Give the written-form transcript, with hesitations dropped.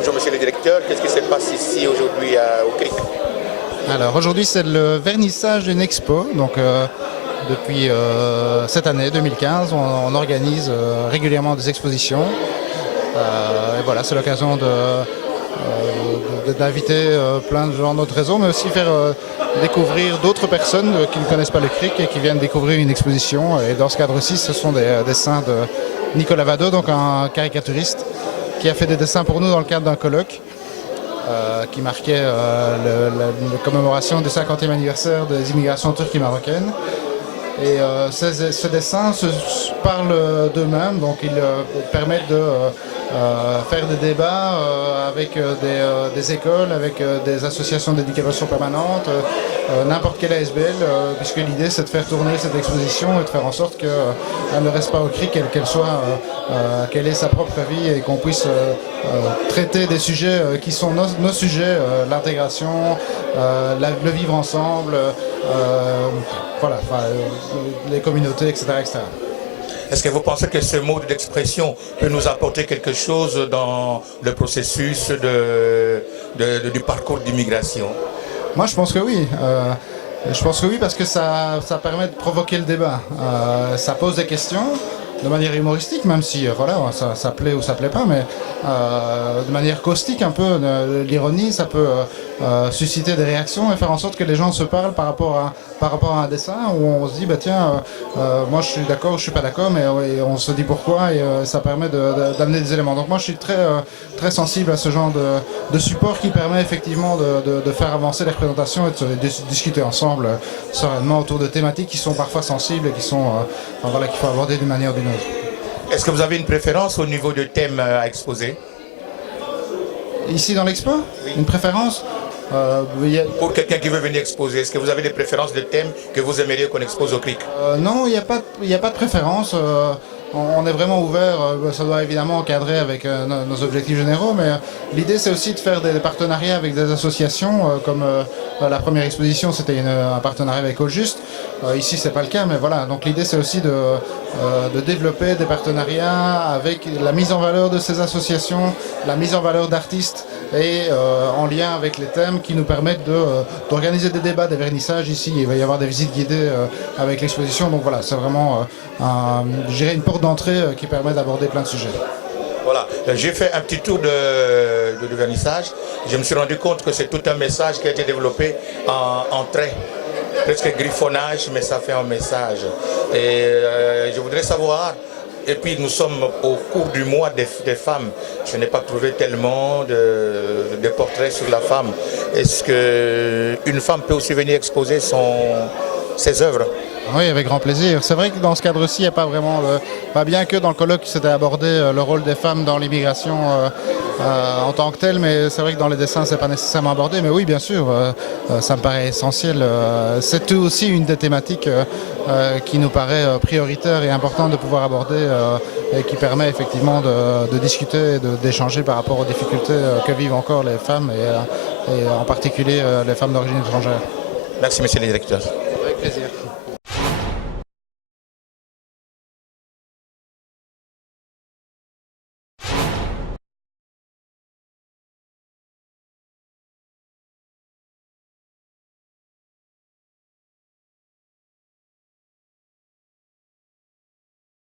Bonjour monsieur le directeur, qu'est-ce qui se passe ici aujourd'hui au CRIC? Alors aujourd'hui c'est le vernissage d'une expo, donc depuis cette année 2015 on organise régulièrement des expositions et voilà, c'est l'occasion d'inviter plein de gens de notre réseau, mais aussi faire découvrir d'autres personnes qui ne connaissent pas le CRIC et qui viennent découvrir une exposition. Et dans ce cadre-ci, ce sont des dessins de Nicolas Vado, donc un caricaturiste qui a fait des dessins pour nous dans le cadre d'un colloque qui marquait la commémoration du 50e anniversaire des immigrations turques et marocaines. Et ces dessins parlent d'eux-mêmes, donc ils permettent de faire des débats avec des écoles, avec des associations d'éducation permanente, n'importe quelle ASBL, puisque l'idée c'est de faire tourner cette exposition et de faire en sorte qu'elle ne reste pas au CRIC, qu'elle ait sa propre vie et qu'on puisse traiter des sujets qui sont nos sujets, l'intégration, le vivre ensemble, voilà, les communautés, etc., etc. Est-ce que vous pensez que ce mode d'expression peut nous apporter quelque chose dans le processus du parcours d'immigration? Moi, je pense que oui. Je pense que oui parce que ça permet de provoquer le débat. Ça pose des questions de manière humoristique, même si voilà, ça plaît ou ça plaît pas, mais de manière caustique un peu. L'ironie, ça peut susciter des réactions et faire en sorte que les gens se parlent par rapport à un dessin où on se dit bah tiens, moi je suis d'accord ou je suis pas d'accord, mais on se dit pourquoi et ça permet d'amener des éléments. Donc moi je suis très sensible à ce genre de support qui permet effectivement de faire avancer les représentations et de discuter ensemble sereinement autour de thématiques qui sont parfois sensibles et qui sont voilà, qu'il faut aborder d'une manière ou d'une autre. Est-ce que vous avez une préférence au niveau de thème à exposer? Ici dans l'expo, oui. Une préférence Pour quelqu'un qui veut venir exposer, est-ce que vous avez des préférences de thèmes que vous aimeriez qu'on expose au CRIC? Non, il n'y a pas de préférence. On est vraiment ouvert, ça doit évidemment encadrer avec nos objectifs généraux, mais l'idée c'est aussi de faire des partenariats avec des associations, comme la première exposition c'était un partenariat avec Au Juste. Ici c'est pas le cas, mais voilà, donc l'idée c'est aussi de développer des partenariats avec la mise en valeur de ces associations, la mise en valeur d'artistes et en lien avec les thèmes qui nous permettent d'organiser des débats, des vernissages. Ici il va y avoir des visites guidées avec l'exposition, donc voilà, c'est vraiment je dirais une porte d'entrée qui permet d'aborder plein de sujets. Voilà, j'ai fait un petit tour de vernissage. Je me suis rendu compte que c'est tout un message qui a été développé en traits, presque griffonnage, mais ça fait un message. Et je voudrais savoir, et puis nous sommes au cours du mois des femmes, je n'ai pas trouvé tellement de portraits sur la femme. Est-ce qu'une femme peut aussi venir exposer ses œuvres? Oui, avec grand plaisir. C'est vrai que dans ce cadre-ci, il n'y a pas vraiment, pas bien que dans le colloque c'était abordé le rôle des femmes dans l'immigration en tant que tel, mais c'est vrai que dans les dessins c'est pas nécessairement abordé. Mais oui, bien sûr, ça me paraît essentiel. C'est aussi une des thématiques qui nous paraît prioritaire et importante de pouvoir aborder et qui permet effectivement de discuter, d'échanger par rapport aux difficultés que vivent encore les femmes et en particulier les femmes d'origine étrangère. Merci, monsieur le directeur. Avec plaisir.